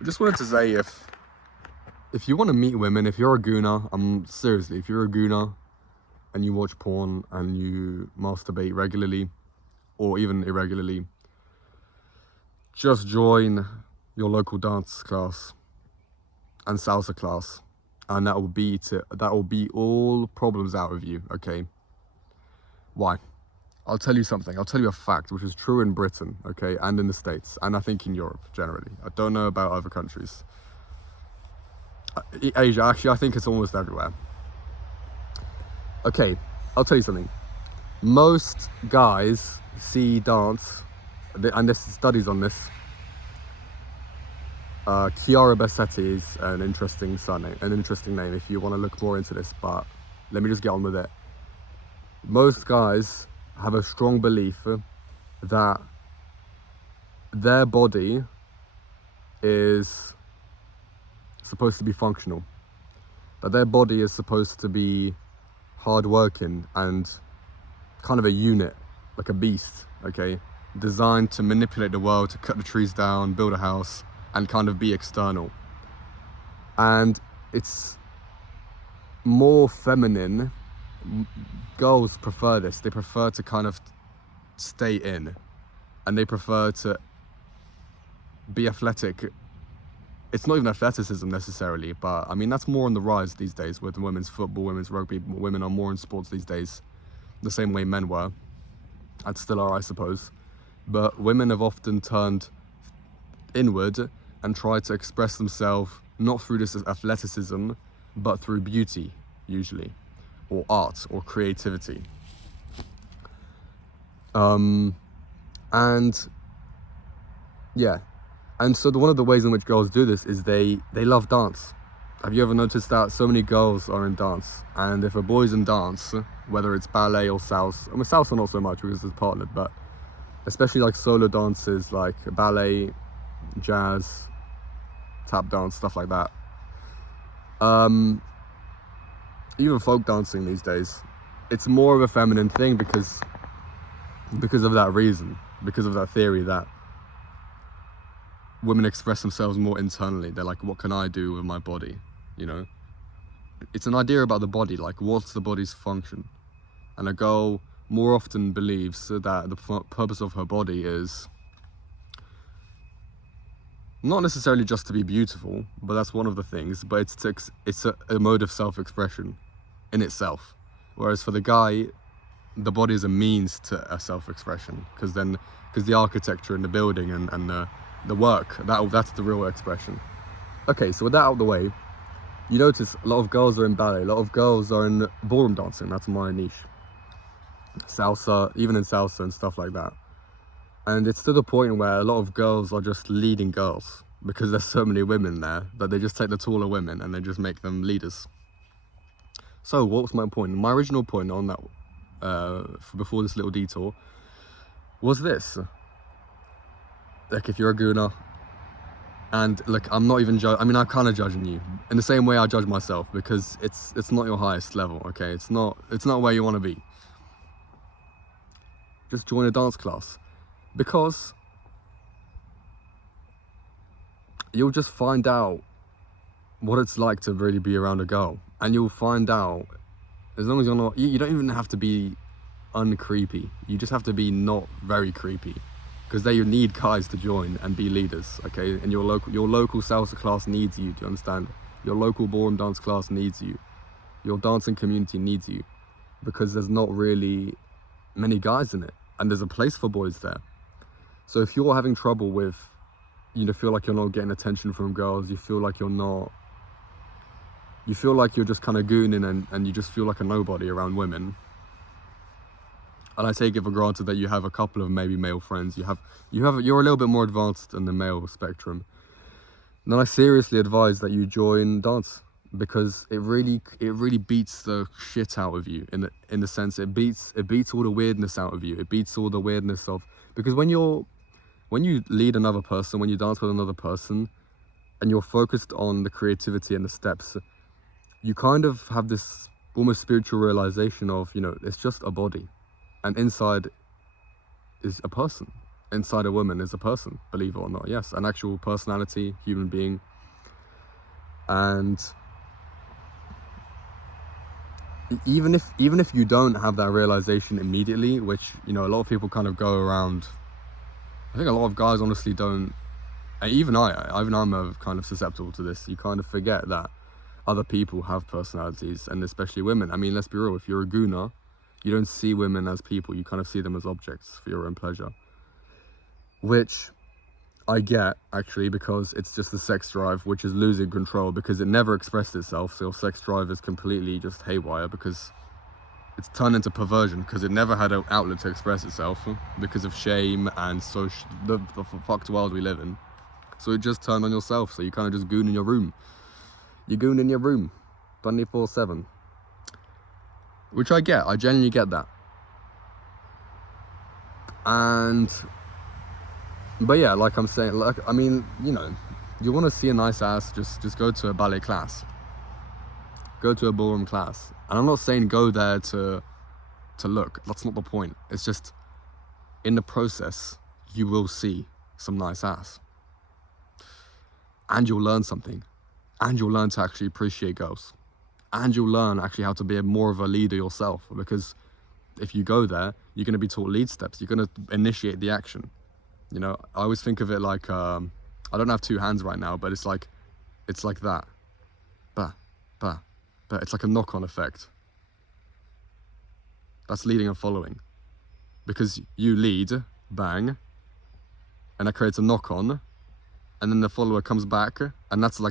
I just wanted to say, if you want to meet women, if you're a gooner, seriously, if you're a gooner and you watch porn and you masturbate regularly or even irregularly, just join your local dance class and salsa class, and that will beat it. That will beat all problems out of you. Okay? Why? I'll tell you something. I'll tell you a fact, which is true in Britain, okay, and in the States, and I think in Europe generally. I don't know about other countries. Asia, actually, I think it's almost everywhere. Okay, I'll tell you something. Most guys see dance, and there's studies on this. Chiara Bassetti is an interesting name if you want to look more into this, but let me just get on with it. Most guys have a strong belief that their body is supposed to be functional, that their body is supposed to be hard-working and kind of a unit, like a beast, okay, designed to manipulate the world, to cut the trees down, build a house, and kind of be external. And it's more feminine. Girls prefer this. They prefer to kind of stay in, and they prefer to be athletic. It's not even athleticism necessarily, but I mean, that's more on the rise these days with women's football, women's rugby. Women are more in sports these days, the same way men were, and still are, I suppose. But women have often turned inward and tried to express themselves not through this athleticism, but through beauty, usually, or art, or creativity. And yeah, and so one of the ways in which girls do this is they love dance. Have you ever noticed that so many girls are in dance? And if a boy's in dance, whether it's ballet or salsa, I mean salsa not so much because it's partnered, but especially like solo dances like ballet, jazz, tap dance, stuff like that. Even folk dancing these days, it's more of a feminine thing because of that reason, because of that theory that women express themselves more internally. They're like, what can I do with my body? You know, it's an idea about the body, like what's the body's function? And a girl more often believes that the purpose of her body is not necessarily just to be beautiful, but that's one of the things, but it's a mode of self-expression in itself. Whereas for the guy, the body is a means to a self-expression, because the architecture and the building and the work, that's the real expression. Okay, so with that out of the way, you notice a lot of girls are in ballet, a lot of girls are in ballroom dancing. That's my niche. Salsa, even in salsa and stuff like that. And it's to the point where a lot of girls are just leading girls because there's so many women there that they just take the taller women and they just make them leaders. So what was my point? My original point on that, before this little detour, was this. Like, if you're a gooner, and look, I'm not even I'm kind of judging you in the same way I judge myself, because it's not your highest level, okay? It's not where you want to be. Just join a dance class, because you'll just find out what it's like to really be around a girl, and you'll find out, as long as you're not, you don't even have to be uncreepy, you just have to be not very creepy, because they need guys to join and be leaders, okay? And your local salsa class needs you, do you understand? Your local ballroom dance class needs you. Your dancing community needs you, because there's not really many guys in it, and there's a place for boys there. So if you're having trouble with, feel like you're not getting attention from girls, you feel like you're just kind of gooning and you just feel like a nobody around women, and I take it for granted that you have a couple of maybe male friends, you're a little bit more advanced in the male spectrum, then I seriously advise that you join dance, because it really beats the shit out of you, in the sense it beats all the weirdness out of you. It beats all the weirdness of, because when you lead another person, when you dance with another person, and you're focused on the creativity and the steps, you kind of have this almost spiritual realization of, it's just a body, and inside is a person. inside a woman is a person, believe it or not. Yes, an actual personality, human being. And even if you don't have that realization immediately, which, you know, a lot of people kind of go around, I think a lot of guys honestly don't, even I'm kind of susceptible to this. You kind of forget that other people have personalities, and especially women. I mean, let's be real, if you're a gooner, you don't see women as people, you kind of see them as objects for your own pleasure. Which I get, actually, because it's just the sex drive, which is losing control because it never expressed itself. So your sex drive is completely just haywire because it's turned into perversion, because it never had an outlet to express itself because of shame and the fucked world we live in. So it just turned on yourself. So you kind of just goon in your room. You goon in your room 24/7. Which I get. I genuinely get that. But yeah, like I'm saying, like, I mean, you know, you want to see a nice ass, just go to a ballet class. Go to a ballroom class. And I'm not saying go there to look. That's not the point. It's just, in the process, you will see some nice ass. And you'll learn something. And you'll learn to actually appreciate girls. And you'll learn actually how to be more of a leader yourself. Because if you go there, you're going to be taught lead steps. You're going to initiate the action. You know, I always think of it like, I don't have two hands right now, but it's like that. Bah, bah, bah. It's like a knock-on effect. That's leading and following. Because you lead, bang, and that creates a knock-on, and then the follower comes back, and that's like